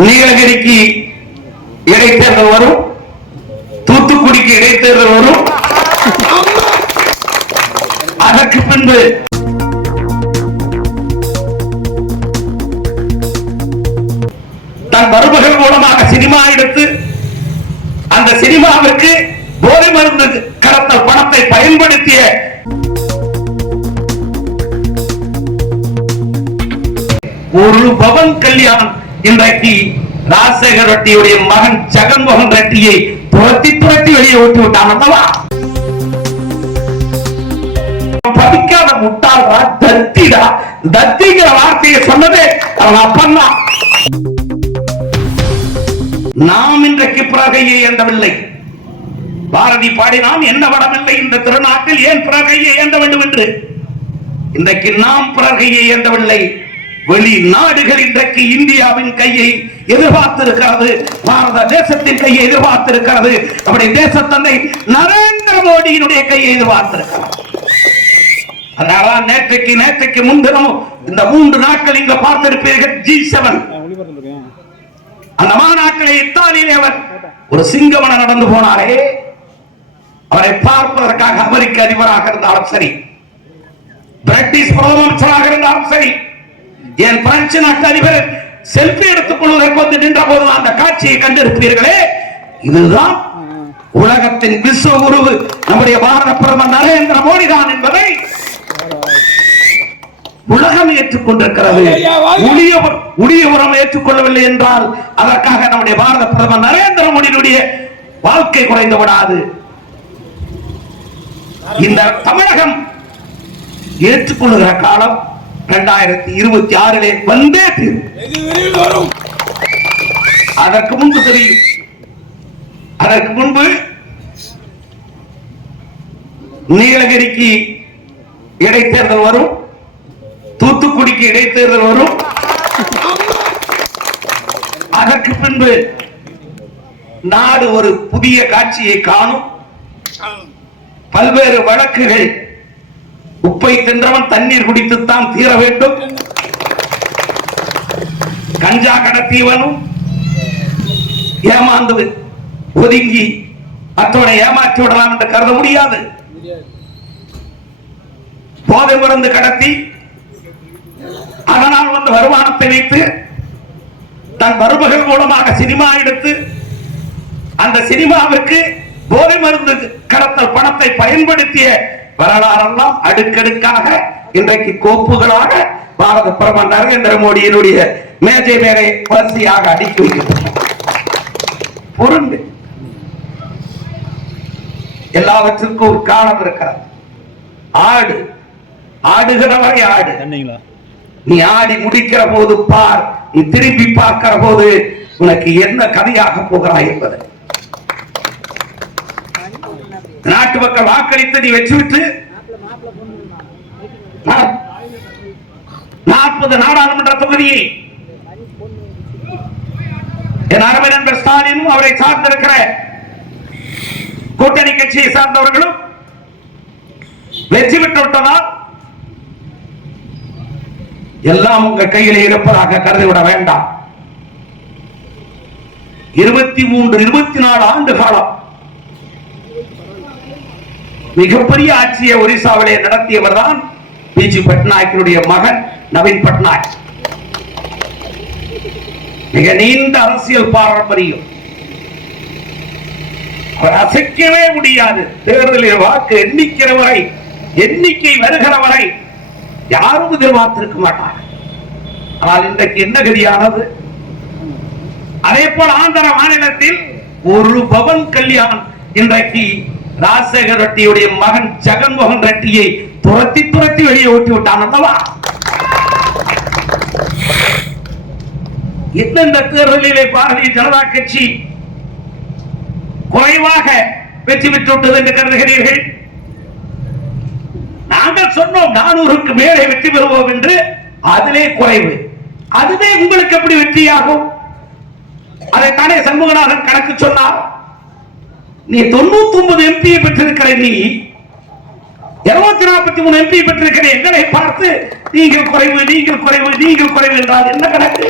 நீலகிரிக்கு இடைத்தேர்தல் வரும், தூத்துக்குடிக்கு இடைத்தேர்தல் வரும். அதற்கு பின்பு தன் மருமகள் மூலமாக சினிமா எடுத்து அந்த சினிமாவிற்கு போதை மருந்து கடத்தல் பணத்தை பயன்படுத்திய ஒரு பவன் கல்யாண் இன்றைக்கு ராஜசேகர் ரெட்டியுடைய மகன் ஜெகன்மோகன் ரெட்டியை துரத்தி வெளியே ஓட்டி விட்டான் அல்லவா? படிக்காத முட்டாளா, தத்திடா, தத்திங்கிற வார்த்தையை சொன்னதே அவன் அப்பன்னா. நாம் இன்றைக்கு பிறகையை ஏந்தவில்லை. பாரதி பாடினான், என்ன வடமில்லை இந்த திருநாட்டில் ஏன் பிறகையை ஏந்த வேண்டும் என்று. இன்றைக்கு நாம் பிறகையை ஏந்தவில்லை. வெளிநாடுகள் இன்றைக்கு இந்தியாவின் கையை எதிர்பார்த்திருக்கிறது, பாரத தேசத்தின் கையை எதிர்பார்த்திருக்கிறது, அப்படி தேசத்தந்தை நரேந்திர மோடியினுடைய கையை எதிர்பார்த்திருக்கிறது. அதனால நேற்றைக்கு முன்தினமும் இந்த 3 நாட்கள் இங்க பார்த்திருப்பீர்கள். G7 அந்த மாநாட்டிலே இத்தாலியிலே அவர் ஒரு சிங்கமன நடந்து போனாரே, அவரை பார்ப்பதற்காக அமெரிக்க அதிபராக இருந்தாலும் சரி, பிரிட்டிஷ் முதலமைச்சராக இருந்தாலும் சரி, என் பிரெஞ்சு நாட்டு அதிபர் செல்ஃபி எடுத்துக் கொள்வதற்கு வந்து நின்ற போது அந்த காட்சியை கண்டிருப்பீர்களே. இதுதான் உலகத்தின் விஸ்வ குரு நம்முடைய பாரத பிரதமர் நரேந்திர மோடி தான் என்பதை உலகம் ஏற்றுக்கொண்டிருக்கிறது. உரியவரம் ஏற்றுக்கொள்ளவில்லை என்றால் அதற்காக நம்முடைய பாரத பிரதமர் நரேந்திர மோடியினுடைய வாழ்க்கை குறைந்து விடாது. இந்த தமிழகம் ஏற்றுக்கொள்ளுகிற காலம் 2026 வந்தே தீரும். அதற்கு முன்பு தெரியும். அதற்கு முன்பு நீலகிரிக்கு இடைத்தேர்தல் வரும், தூத்துக்குடிக்கு இடைத்தேர்தல் வரும். அதற்கு பின்பு நாடு ஒரு புதிய காட்சியை காணும். பல்வேறு வழக்குகள், உப்பை தின்றவன் தண்ணீர் குடித்துத்தான் தீர வேண்டும். கஞ்சா கடத்தியவனும் ஏமாந்து ஒதுங்கி மற்றவனை ஏமாற்றி விடலாம் என்று கருத முடியாது. போதை மருந்து கடத்தி அதனால் வந்த வருமானத்தை வைத்து தன் மருமகள் மூலமாக சினிமா எடுத்து அந்த சினிமாவிற்கு போதை மருந்து கடத்தல் பணத்தை பயன்படுத்திய வரலாறெல்லாம் அடுக்கடுக்காக இன்றைக்கு கோப்புகளாக பாரத பிரதமர் நரேந்திர மோடியினுடைய மேஜை மேலே வரிசையாக அடுக்கி வைக்கப்பட்டது. பொருண்டு எல்லாவற்றிற்கும் ஒரு காலம் இருக்கிறது. ஆடு ஆடுகிறவரை ஆடு, நீ ஆடி முடிக்கிற போது பார், நீ திரும்பி பார்க்கிற போது உனக்கு என்ன கதையாக போகிறாய் என்பது. நாட்டு மக்கள் வாக்களித்து நீ வச்சுவிட்டு 40 நாடாளுமன்ற தொகுதியை என் அருமை நண்பர் ஸ்டாலினும் அவரை சார்ந்திருக்கிற கூட்டணி கட்சியை சார்ந்தவர்களும் வெற்றி பெற்று விட்டதால் எல்லாம் உங்க கையில் இருப்பதாக கருதிவிட வேண்டாம். 23-24 ஆண்டு காலம் மிகப்பெரிய ஆட்சியை ஒரிசாவிலே நடத்தியவர் தான் பிஜி பட்நாயக்கினுடைய மகன் நவீன் பட்நாயக். மிக நீண்ட அரசியல் பாரம்பரியம், அவர் அசைக்கவே முடியாது. தேர்தலில் வாக்கு எண்ணிக்கிற வரை, எண்ணிக்கை வருகிற வரை யாரும் எதிர்பார்த்திருக்க மாட்டார். ஆனால் இன்றைக்கு என்ன கதியானது? அதே போல ஆந்திர மாநிலத்தில் ஒரு பவன் கல்யாண் இன்றைக்கு ராஜசேகர் ரெட்டியுடைய மகன் ஜெகன்மோகன் ரெட்டியை துரத்தி வெளியே ஓட்டி விட்டான் அல்லவா? எந்தெந்த தேர்தலிலே பாரதிய ஜனதா கட்சி குறைவாக வெற்றி பெற்றுவிட்டது என்று கருதுகிறீர்கள்? நாங்கள் சொன்னோம் 400க்கு மேலே வெற்றி பெறுவோம் என்று. அதிலே குறைவு. அதுவே உங்களுக்கு எப்படி வெற்றியாகும்? அதைத்தானே சண்முகநாதன் கணக்கு சொன்னார். நீ 99 எம்பியை பெற்றிருக்கிற, நீ 243 எம்பி பெற்றிருக்கிற எங்களை பார்த்து நீங்கள் குறைவு என்றால் என்ன கணக்கு?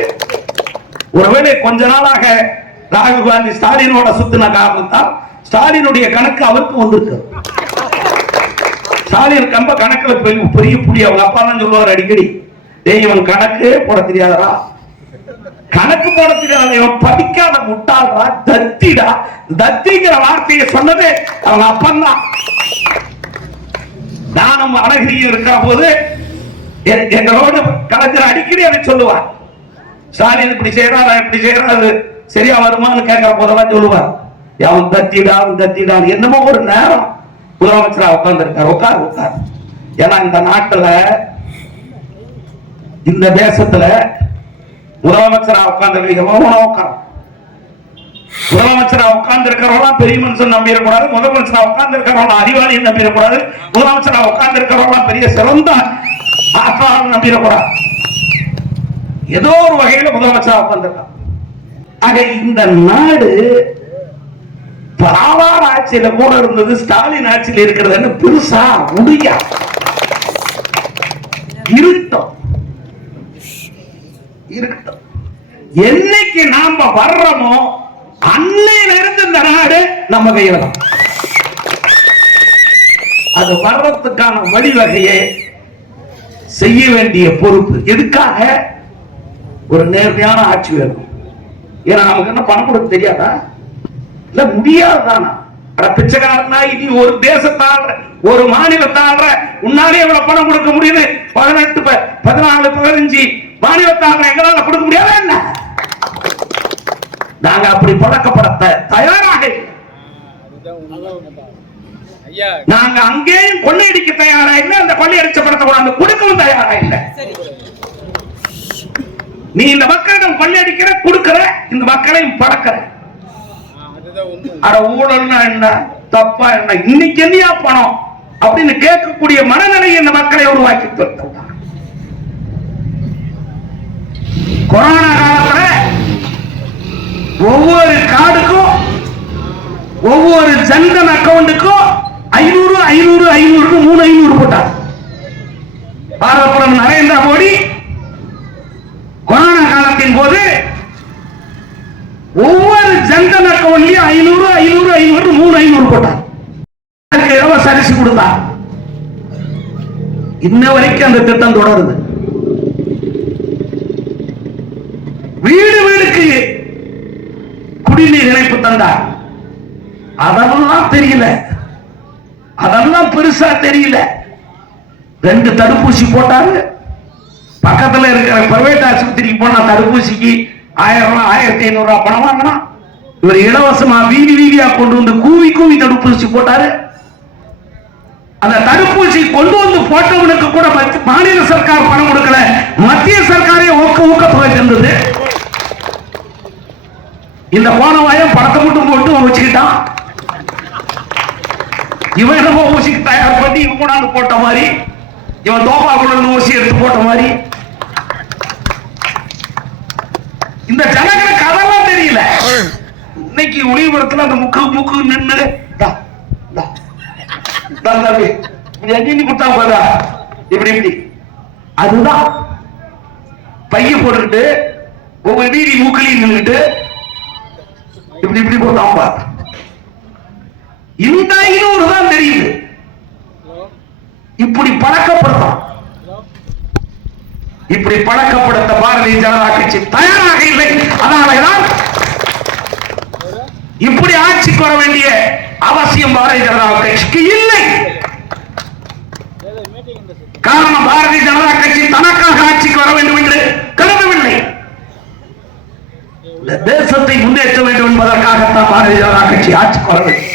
ஒருவேளை கொஞ்ச நாளாக ராகுல் காந்தி ஸ்டாலினோட சுத்தின காரணத்தால் ஸ்டாலினுடைய கணக்கு அவருக்கு வந்திருக்கு. ஸ்டாலின் கம்ப கணக்குல பெரிய புள்ளி. அவங்க அப்பா தான் சொல்லுவார் அடிக்கடி, டேய் இவன் கணக்கு போட தெரியாதா, கணக்கு போட தெரியாத, இவன் படிக்காத முட்டாளா, தத்திடா. தத்திங்கிற வார்த்தையை சொன்னது அவங்க அப்பன் தான். நானும் அழகிரியும் இருக்கிற போது எங்களோடு கலைஞர் அடிக்கடி அதை சொல்லுவார். ஸ்டாலின் இப்படி செய்யறாரு இப்படி செய்யறாரு சரியா வருமானு கேட்கிற போதெல்லாம் சொல்லுவார், அவன் தத்திடா அவன் தத்திடா. என்னமோ ஒரு நேரம் முதலமைச்சரா உட்கார்ந்து இருக்காரு, உட்கார் உட்கார். ஏன்னா இந்த நாட்டுல இந்த தேசத்துல முதலமைச்சரா உட்கார்ந்து உட்கார், முதலமைச்சரா உட்கார்ந்து இருக்கிறவங்க பெரிய மனுஷன் நம்பிடக்கூடாது, முதலமைச்சரா உட்கார்ந்து இருக்கிறவங்க அறிவாளி நம்பிடக்கூடாது, முதலமைச்சரா உட்கார்ந்து இருக்கிறவங்க பெரிய சிறந்த ஆற்றலாளர் நம்பிடக்கூடாது. ஏதோ ஒரு வகையில முதலமைச்சரா உட்கார்ந்து. ஆக இந்த நாடு பாவார் ஆட்சியில கூட இருந்தது, ஸ்டாலின் ஆட்சியில் இருக்கிறது பெருசா முடியா இருக்கட்டும் இருக்கட்டும். என்னைக்கு நாம வர்றோமோ அன்னையில இருந்து இந்த நாடு நம்ம கையில தான். அது வர்றதுக்கான வழிவகையை செய்ய வேண்டிய பொறுப்பு. எதுக்காக? ஒரு நேர்மையான ஆட்சி வேணும். ஏன்னா நமக்கு என்ன பணம் கொடுக்க தெரியாதா? இல்ல முடியாதுதானா? பிச்சைக்காரனா இனி ஒரு தேசத்தால் ஒரு மாநிலத்தால் உன்னாலே எவ்வளவு பணம் கொடுக்க முடியுது? 18 14 15 மாநிலத்தால் எங்களால கொடுக்க முடியாத என்ன? நாங்க அப்படி பழக்கப்படுத்த தயாராக, நாங்க அங்கேயும் கொள்ளையடிக்க தயாரா இல்லை, அந்த கொள்ளையடிச்ச படத்தை கொண்டாந்து கொடுக்கவும் தயாரா இல்லை. நீ இந்த மக்களிடம் கொள்ளையடிக்கிற கொடுக்கிற, இந்த மக்களையும் பழக்கிற. அட ஊழல்னா என்ன, தப்பா என்ன, இன்னைக்கு என்னையா பணம் அப்படின்னு கேட்கக்கூடிய மனநிலையை இந்த மக்களை உருவாக்கி தந்தாங்க. கொரோனா காலத்துல ஒவ்வொரு கார்டுக்கும் ஒவ்வொரு ஜன்தன் அக்கவுண்டுக்கும் 500 500 500 3 போட்டார். பாரத பிரதமர் நரேந்திர மோடி கொரோனா காலத்தின் போது ஒவ்வொரு ஜன்தன் அக்கவுண்ட்லயும் 500 500 500 3 போட்டார். அதுக்கு இலவச அரிசி கொடுத்தார். இன்ன வரைக்கும் அந்த திட்டம் தொடருது. வீடு வீடுக்கு குடிநீர் இணைப்பு தந்தார். அதெல்லாம் தெரியல, அதெல்லாம் பெருசா தெரியல. 2 தடுப்பூசி போட்டாரு. பக்கத்துல இருக்கிற பிரைவேட் ஆஸ்பத்திரிக்கு போனா தடுப்பூசிக்கு 1000 1500 பணம் வாங்கினா, இவர் இலவசமா வீதி வீதியா கொண்டு வந்து கூவி கூவி தடுப்பூசி போட்டாரு. அந்த தடுப்பூசி கொண்டு வந்து போட்டவனுக்கு கூட மாநில சர்க்கார் பணம் கொடுக்கல, மத்திய சர்க்காரே ஊக்கத்தொகை தந்தது. இந்த போன வாயம் படத்தை மட்டும் போட்டு வச்சுக்கிட்டான். இவன் என்னமோ ஊசிக்கு தயார் பண்ணி இவன் கொண்டாந்து போட்ட மாதிரி, இவன் தோப்பா கொண்டு ஊசி எடுத்து போட்ட மாதிரி. இந்த ஜனங்களுக்கு அதெல்லாம் தெரியல. இன்னைக்கு ஒளிபுரத்தில் அந்த முக்கு நின்று கொடுத்தா போதா இப்படி இப்படி, அதுதான் பைய போட்டுக்கிட்டு ஒவ்வொரு வீதி மூக்களையும் நின்றுட்டு இப்படி இப்படி போட்டாம்பா. இந்த 500 தான் தெரியுது. இப்படி பழக்கப்படுத்தும். இப்படி பழக்கப்படுத்த பாரதிய ஜனதா கட்சி தயாராக இல்லை. அதனாலதான் இப்படி ஆட்சிக்கு வர வேண்டிய அவசியம் பாரதிய ஜனதா கட்சிக்கு இல்லை. காரணம், பாரதிய ஜனதா கட்சி தனக்காக ஆட்சிக்கு வர வேண்டும் என்று கருதவில்லை. தேசத்தை முன்னேற்ற வேண்டும் என்பதற்காகத்தான் பாரதிய ஜனதா கட்சி ஆட்சிக்கு வர வேண்டும்.